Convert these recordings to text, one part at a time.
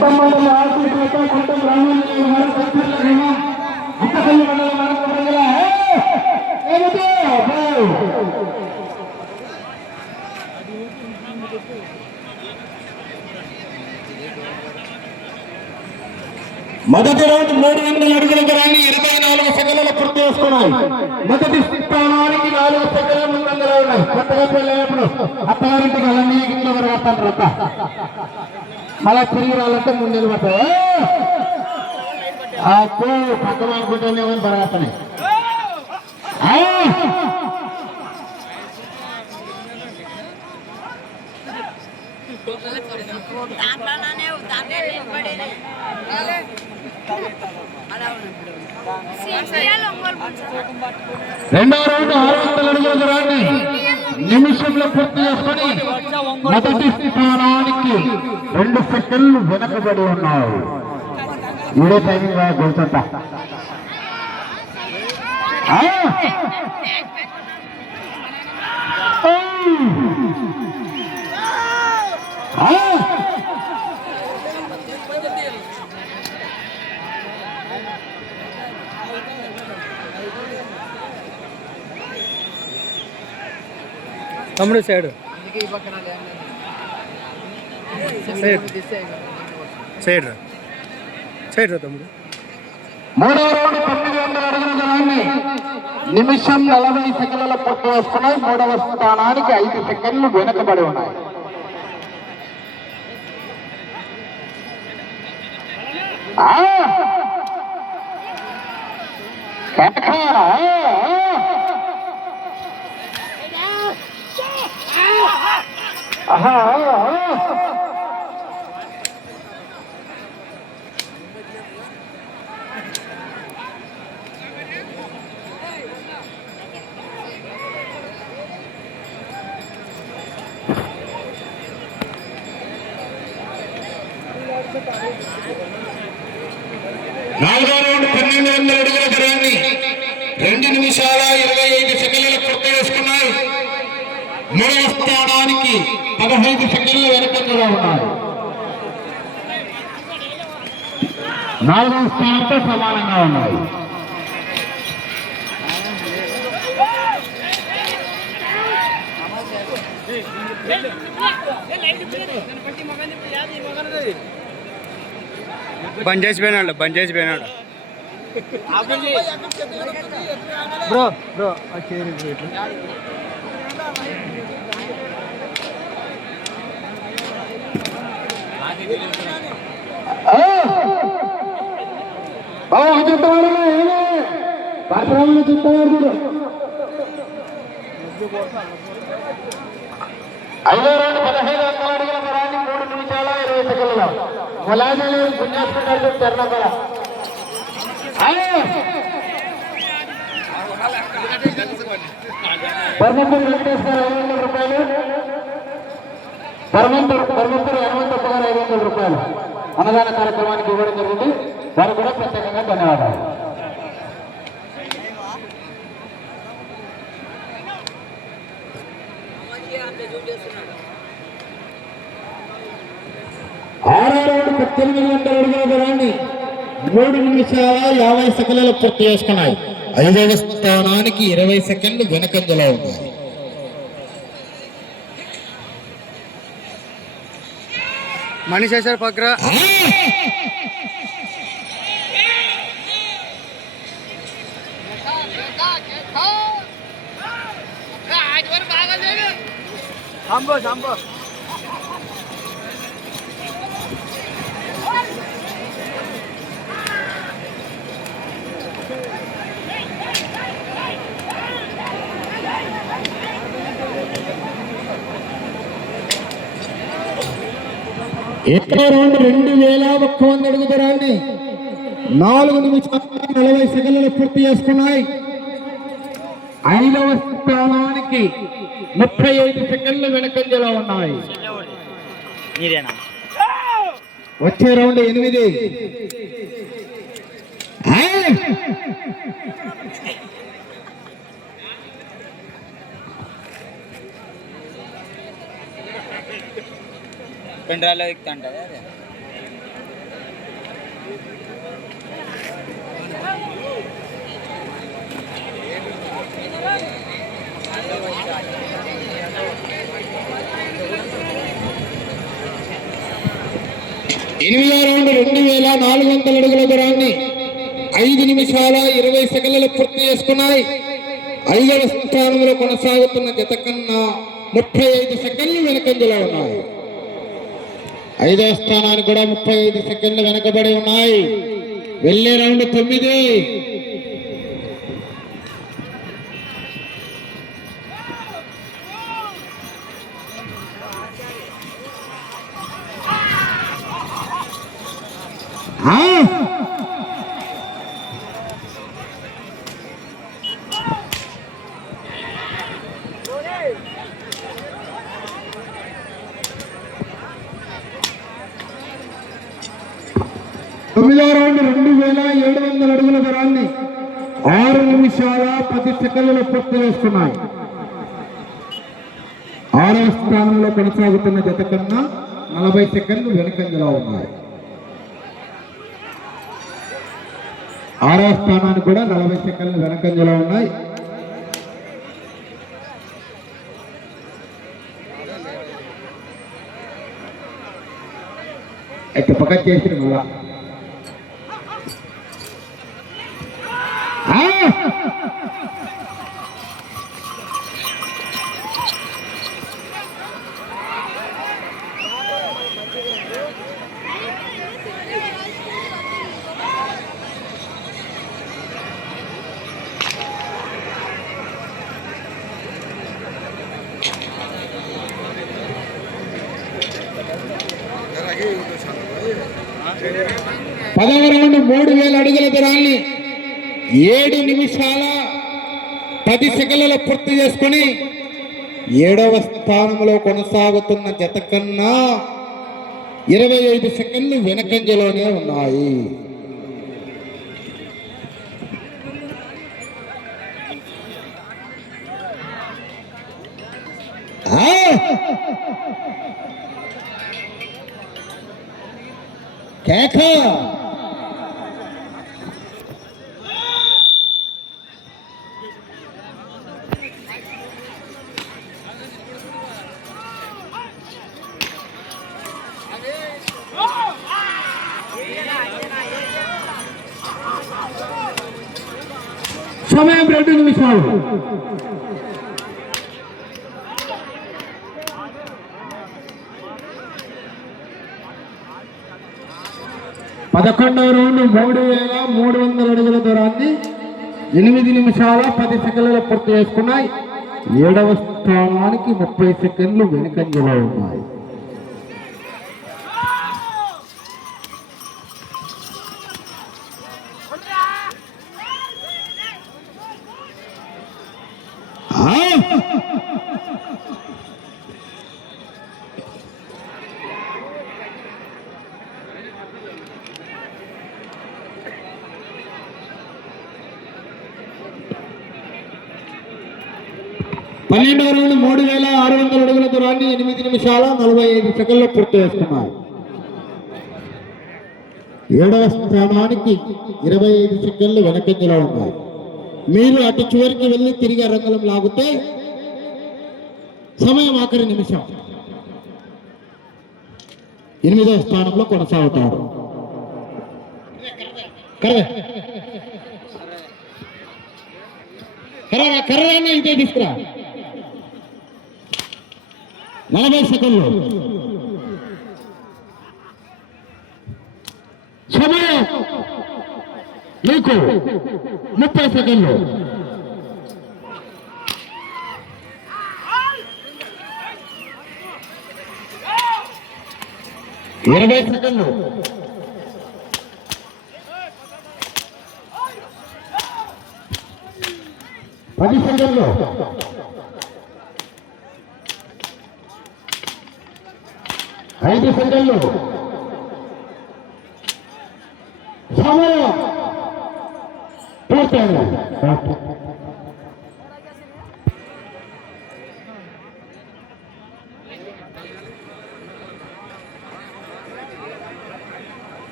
కొత్త మండల ఆర్టీ కొత్త కొత్త బ్రాహ్మణులు వారు సత్యుల గ్రామం అంతపల్లి మండలం మనకు ప్రజల ఏమిటి మొదటి రౌండ్ మూడు వందల అడుగుల దూరాన్ని ఇరవై నాలుగు సెకండ్ల పూర్తి చేసుకున్నాయి. మొదటి స్థానానికి నాలుగు సెకండ్ల ముందంజలో ఉన్నాయి. కొత్తగా పెళ్ళైనప్పుడు అత్తగారింటికి వెళ్ళని ఇంట్లో వరగతాను రత మళ్ళా తిరిగి రాలంటే ముందు నిలబడతాయి పక్కన అనుకుంటేనే పరగతాయి అలా రెండవ రౌండ్ ఆరు వందల అడుగుల దూరాన్ని నిమిషంలో పూర్తి చేసుకుని మొదటి స్థానానికి రెండు సెకండ్లు వెనకబడి ఉన్నారు. ఇదే టైమింగ్ గుర్తుంట Oh! తమ్ముడు సైడ్. సైడ్. సైడ్ రా. సైడ్ రా తమ్ముడు. మూడవ రౌండ్ తొమ్మిది వందల అడుగుల దూరాన్ని నిమిషం నలభై సెకండ్ల పూర్తి చేసుకున్నాయి మూడవ స్థానానికి ఐదు సెకండ్లు వెనకబడి ఉన్నాయి. నాలుగో రౌండ్ పన్నెండు వందల అడుగుల దూరాన్ని రెండు నిమిషాల ఇరవై ఐదు సెకండ్లు పూర్తి చేసుకున్నారు మూడవ స్థానానికి పదహైదు సెకండ్లు వెనకంజలో ఉన్నారు నాలుగవ స్థానంతో సమానంగా ఉన్నాయి బంద్ చేసి పోయినాడు బంద్ చేసి పోయినాడు బ్రో బ్రో ఇట్లా. బాబు ఐదో రెండు పదహైదు వందల అడుగుల దూరాన్ని మూడు నిమిషాల ఇరవై సెకండ్లలో ములాజీలు పుణ్యాస్పటాలు తెరణగల పరమంతూరు వెంకటేశ్వర ఐదు వందల రూపాయలు. పరమంతూరు పరమంతూరు హనుమంతప్ప గారు ఐదు వందల రూపాయలు. అన్నదాన కార్యక్రమానికి ఇవ్వడం జరిగింది. వారు కూడా ప్రత్యేకంగా ధన్యవాదాలు. ఆరో పద్దెనిమిది వందల అడుగుల దూరాన్ని మూడు నిమిషాల యాభై సెకండ్లు పూర్తి చేసుకున్నాయి. ఐదవ స్థానానికి ఇరవై సెకండ్లు వెనకంజలో ఉన్నాయి. మనిషి వేసారు పక్కన సంభో ఎక్కడో రౌండ్ రెండు వేల ఒక్క వంద అడుగు దూరాన్ని. నాలుగు నిమిషాల నలభై సెకండ్లు పూర్తి చేసుకున్నాయి. ఐదవ స్థానానికి ముప్పై ఐదు సెకండ్లు వెనకంజలో ఉన్నాయి. వచ్చే రౌండ్ ఎనిమిది. పెండ్రాలో ఎక్కుతాంట ఎనిమిదో రౌండ్ రెండు వేల నాలుగు వందల అడుగుల దూరాన్ని ఐదు నిమిషాల ఇరవై సెకండ్లు పూర్తి చేసుకున్నాయి. ఐదవ స్థానంలో కొనసాగుతున్న జత కన్నా ముప్పై ఐదు సెకండ్లు వెనకంజలో ఉన్నాయి. ఐదో స్థానానికి కూడా ముప్పై ఐదు సెకండ్లు వెనకబడి ఉన్నాయి. వెళ్ళే రౌండ్ తొమ్మిది ఆ! తొమ్మిదో రౌండ్ రెండు వేల ఏడు వందల అడుగుల దూరాన్ని ఆరు నిమిషాల పది సెకండ్లలో పూర్తి చేసుకున్నాయి. ఆరవ స్థానంలో కొనసాగుతున్న జత కన్నా నలభై సెకండ్లు వెనుకంజలో ఉన్నాయి. ఆరవ స్థానానికి కూడా నలభై సెకండ్లు వెనకంజలో ఉన్నాయి. అయితే పక్క చేసిన కూడా ఆ! పదవ రౌండ్ మూడు వేల అడుగుల దూరాన్ని ఏడు నిమిషాల పది సెకండ్లలో పూర్తి చేసుకొని ఏడవ స్థానంలో కొనసాగుతున్న జత కన్నా ఇరవై ఐదు సెకండ్లు వెనకంజలోనే ఉన్నాయి ఆ! కేక సమయం రెండు నిమిషాలు. పదకొండవ రౌండ్ మూడు వేల మూడు వందల అడుగుల దూరాన్ని ఎనిమిది నిమిషాల పది సెకండ్లలో పూర్తి చేసుకున్నాయి. ఏడవ స్థానానికి ముప్పై సెకండ్లు వెనుకంజలో ఉన్నాయి. పన్నెండు రౌండ్ మూడు వేల ఆరు వందల అడుగుల దూరాన్ని ఎనిమిది నిమిషాల నలభై ఐదు సెకండ్లో పూర్తి చేస్తున్నారు. ఏడవ స్థానానికి ఇరవై ఐదు సెకండ్లు వెనకంజలో ఉన్నాయి మీరు అటు చివరికి వెళ్ళి తిరిగి రంగలం లాగితే సమయం ఆఖరి నిమిషం. ఎనిమిదవ స్థానంలో కొనసాగుతారు. కర్ర కర్ర ఇదే తీసుకురా. నలభై సెకండ్లు సమయం మీకు ముప్పై సెకండ్లు ఇరవై సెకండ్లు పది సెకండ్లు ఐదు సెకండ్లు. సమయం. పూర్తయింది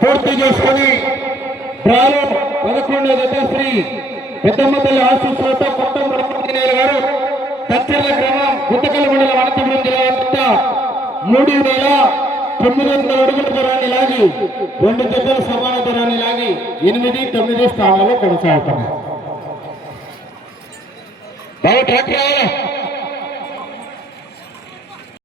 పూర్తి చేసుకుని డ్రాలో పదకొండవ జత శ్రీ పెద్దమ్మ తల్లి ఆశీస్సులతో కొత్త బ్రహ్మనేలు గారు తచ్చర్ల గ్రామం గుత్తకల్ మండలం అనంతపురం జిల్లా వద్ద మూడు వేల తొమ్మిది వందల అడుగుల దూరాన్ని లాగి రెండు జతల సమాన దూరాన్ని లాగి ఎనిమిది తొమ్మిది స్థానాల్లో కొనసాగుతున్నారు బాబు ట్రాక్టర్